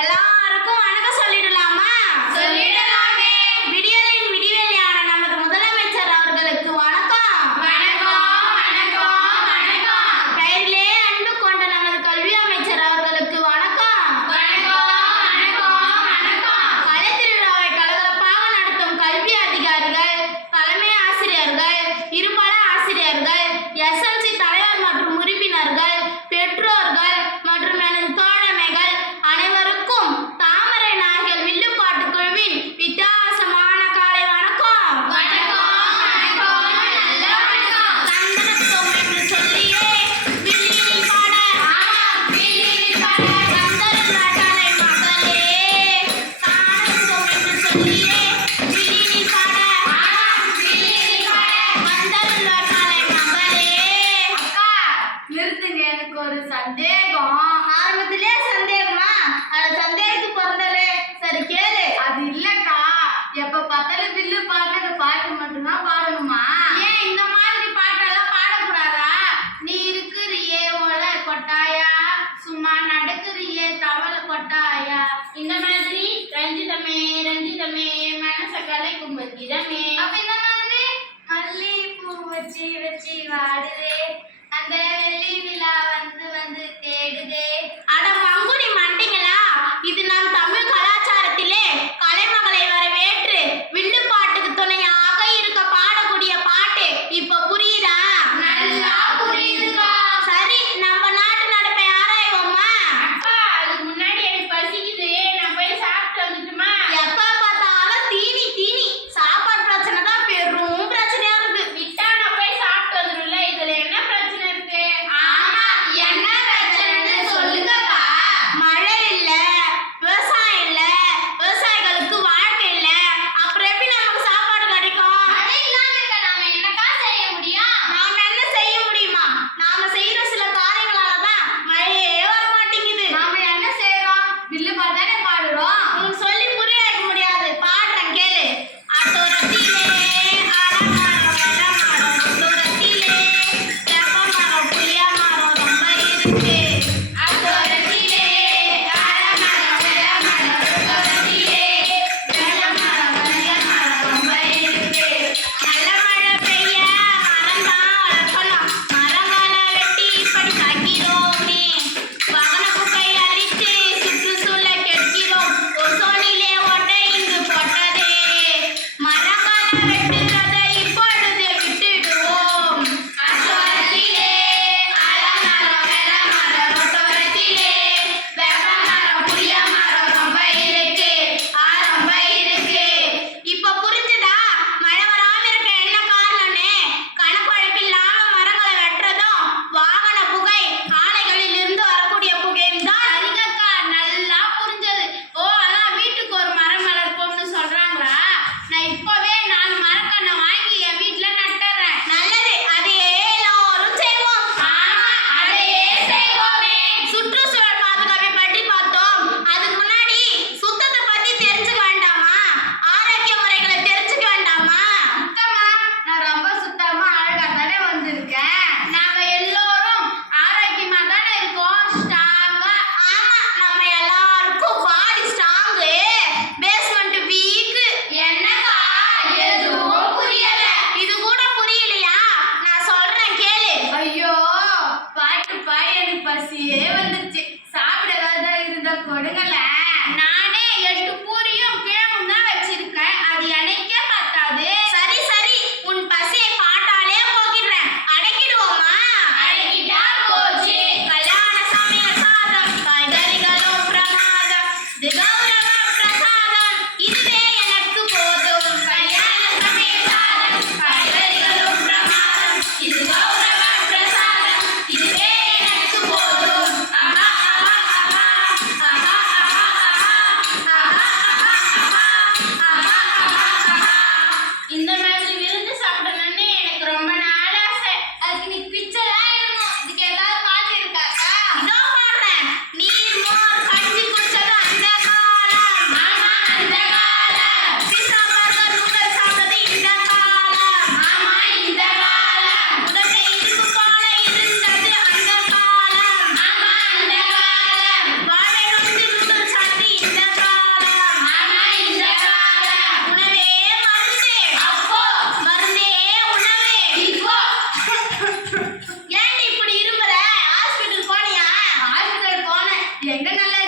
எல்லாருக்கும் வணக்கம் சொல்லிடலாமா? சொல்லிடலாமே. விடியலின் விடிவெளியான நமது முதலமைச்சர் அவர்களுக்கு வணக்கம். வணக்கம் வணக்கம் வணக்கம். பெயரிலே அன்பு கொண்ட நமது கல்வி அமைச்சர் அவர்களுக்கு வணக்கம். வணக்கம் வணக்கம் வணக்கம். கலை திருவிழாவை கலகலப்பாக நடத்தும் கல்வி அதிகாரிகள், தலைமை ஆசிரியர்கள், இருபால ஆசிரியர்கள், எஸ்எல்சி தலைவர் மற்றும் உறுப்பினர்கள், பெற்றோர்கள் மற்றும் எனது தோழமைகள் அனைவருக்கும் தாமரை நாயகர் வில்லுப்பாட்டு குழுவின் வித்தியாசமான காலை வணக்கம். வணக்கம் வணக்கம் நல்ல வணக்கம். சந்தனத்தோம் என்று சொல்லியே வில்லில் பாட வில்லில் பாட சந்தன நாட்டாளை மகளே. சந்தனத்தோம் என்று சொல்லியே வில்லில் பாட வில்லில் பாட. சந்தன நாட்டாளை மகளே. அக்கா நிறுத்துங்க, எனக்கு ஒரு சந்தேகம். ஆரம்பத்திலே சந்தேகமா? அந்த சந்தேகத்துக்கு பிறந்தலே. சரி கேளு. அது இல்லக்கா, எப்ப பார்த்தாலும் வில்லு பாடுற பாட்டு மட்டும்தான் பாடணுமா? ஏன் இந்த மாதிரி பாட்டெல்லாம் பாடக்கூடாதா? நீ இருக்கிறியே ஓலை கொட்டாயா, சும்மா நடக்கிறியே தவளை கொட்டாயா, இந்த மாதிரி ரஞ்சிதமே ரஞ்சிதமே மனச கலைக்கும் பத்திரமே. அப்ப இந்த மாதிரி மல்லி பூ வச்சு வச்சு வாடுதே, அந்த வெள்ளி விழா வந்து வந்து தேடுதே. அட மங்குனி மண்டிங்களா, இது நம் தமிழ் கலாச்சாரத்திலே கலைமகளை வரவேற்று வில்லுப்பாட்டுக்கு துணையாக இருக்க பாடக்கூடிய பாட்டு. இப்ப புரியுதா? நல்லா புரியுதுக்கா. சரி, நம்ம நாட்டு நடப்பை ஆராய்வோமா? அக்கா, அதுக்கு முன்னாடி எனக்கு பசிக்குது, நான் போய் சாப்பிட்டு வந்துட்டுமா? எப்ப பார்த்தாலும் தீனி தீனி, சாப்பாடு பிரச்சனை தான் பெரும் பிரச்சனையா இருக்கு. விட்டா நான் போய் சாப்பிட்டு வந்துடும்ல, இதுல என்ன பிரச்சனை இருக்கு? ஆமா, என்ன பிரச்சனைன்னு சொல்லுங்கக்கா. மழை இல்ல, விவசாயம் இல்ல, விவசாயிகளுக்கு வாழ்க்கை இல்ல, அப்புறம் எப்படி நமக்கு சாப்பாடு கிடைக்கும்? மழை இல்லாம இருக்க நாம என்னக்கா செய்ய முடியும்? நாம என்ன செய்ய முடியுமா? நாம செய்யற சில காரியங்களாலதான் மழையே வர மாட்டேங்குது. நாம என்ன செய்றோம்? வில்லு பாட்டு தானே பாடுறோம். உங்களுக்கு சொல்லி புரிய வைக்க முடியாது, பாடுறேன் கேளு. அத்தோரத்திலே ஆலமரம் வெள்ளமரம், அத்தோரத்திலே வேப்பமரம் புளியமரம் ரொம்ப இருக்கு. அத்தோரத்திலே ஆலமரம் வெள்ளமரம், அத்தோரத்திலே வெள்ளமரம் வெள்ளமரம் ரொம்ப இருக்கு. நல்ல மழை பெய்ய மரம்தான் வளர்க்கணும், மரங்களை வெட்டி இப்படி சாக்கிறோமே. வாகன புகை அரித்து சுற்றுச்சூழல் கெடுக்கிறோம், ஓசோனிலே ஓட்டை இங்கு போட்டதே. மரங்களை வெட்டுறதை இப்பொழுது விட்டுடுவோம். அத்தோரத்திலே ஆலமரம் வெள்ளமரம், அத்தோரத்திலே வேப்பமரம் புளியமரம் ரொம்ப இருக்கு. ரொம்ப இருக்கு. இப்ப புரிஞ்சுதா மழை வராம இருக்க என்ன காரணம்னு? கணக்கொழப்பில்லாம மரங்களை வெட்டுறதும் வாகன புகை, ஆலைகளில் இருந்து வரக்கூடிய புகையும் தான். சரிங்கக்கா, நல்லா புரிஞ்சது. ஓ, அதான் வீட்டுக்கு ஒரு மரம் வளர்ப்போம்னு சொல்றாங்களா? நான் இப்பவே 4 மரக்கண்ணை வாங்கி என் வீட்டுல நட்டுறேன். நல்லது, அதையே எல்லாரும் செய்வோம். ஆமா, அதையே செய்வோமே. சுற்றுச்சூழல் பாதுகாப்பை பற்றி பார்த்தோம். அதுக்கு முன்னாடி சுத்தத்தை பத்தி தெரிஞ்சுக்க வேண்டாமா? ஆரோக்கிய முறைகளை தெரிஞ்சுக்க வேண்டாமா? சுத்தமா? நான் ரொம்ப சுத்தமா அழகா தானே வந்திருக்கேன். நாம எல்லோரும் ஆரோக்கியமா தானே இருக்கோம், ஸ்ட்ராங்கா. ஆமா, நம்ம எல்லாருக்கும் பாடி ஸ்ட்ராங்கு, பேஸ்மெண்ட் வீக்கு. என்னக்கா, எதுவும் புரியல. இது கூட புரியலையா? நான் சொல்றேன் கேளு. ஐயோ, பாட்டு பாடி எனக்கு பசியே வந்துருச்சு. சாப்பிட ஏதாவது இருந்தா கொடுங்களேன். நானே 8 பூரியும் கிழங்கும் தான் வச்சிருக்கேன், அது எனக்கே பத்தாது. சரி சரி, உன் பசியை பாட்டாலே போக்கிடுறேன். அடக்கிடுவோமா? அடக்கிட்டா போச்சு. கல்யாண சமையல் சாதம், காய்கறிகளும் பிரமாதம், இது கௌரவ பிரசாதம், இதுவே எனக்கு போதும். கல்யாண சமையல் சாதம், காய்கறிகளும் பிரமாதம், இது கௌரவ பிரசாதம், இதுவே எனக்கு போதும். ஆஹா ஆஹா ஆஹா, ஆஹா ஆஹா ஆஹா, ஆஹா ஆஹா ஆஹா, ஆஹா ஆஹா ஆஹா. இந்த எங்க நல்லா